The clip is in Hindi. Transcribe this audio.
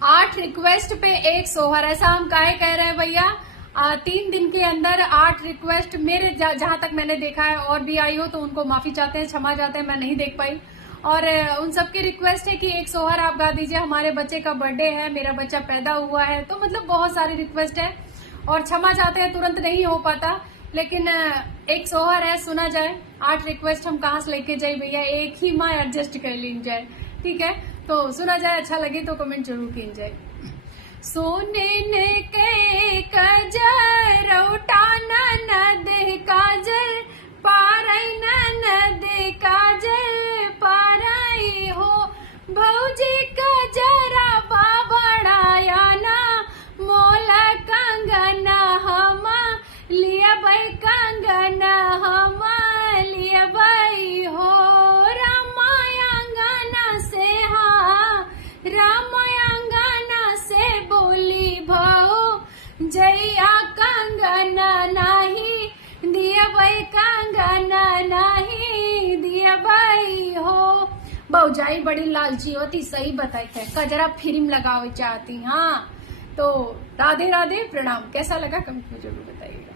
8 रिक्वेस्ट पे 1 सोहर, ऐसा हम काहे कह रहे हैं भैया? 3 दिन के अंदर 8 रिक्वेस्ट मेरे जहां तक मैंने देखा है, और भी आई हो तो उनको माफी चाहते हैं, क्षमा चाहते हैं, मैं नहीं देख पाई। और उन सबकी रिक्वेस्ट है कि 1 सोहर आप गा दीजिए, हमारे बच्चे का बर्थडे है, मेरा बच्चा पैदा हुआ है। तो मतलब बहुत सारी रिक्वेस्ट है, और क्षमा चाहते हैं, तुरंत नहीं हो पाता, लेकिन 1 सोहर है, सुना जाए। 8 रिक्वेस्ट हम कहाँ से लेके जाए भैया, एक ही माँ एडजस्ट कर ली जाए, ठीक है? तो सुना जाए, अच्छा लगे तो कमेंट जरूर की जाए। सोने ने के कजर उठाना न दे काजल, पारई न दे काजल पारई हो, भौजी कजरा बाबड़ाया ना, मोला कंगना हम लिया बाई, कंगना हम लिया बाई हो, रामायंगना से रामायंगना से बोली भाओ, जैया कंगना नाही दिया बाई, कंगना नाही दिया बाई हो। भौजाई बड़ी लालची होती, सही बताई है, कजरा फिल्म लगावे चाहती। हाँ, तो राधे राधे, प्रणाम। कैसा लगा कमेंट में जरूर बताइएगा।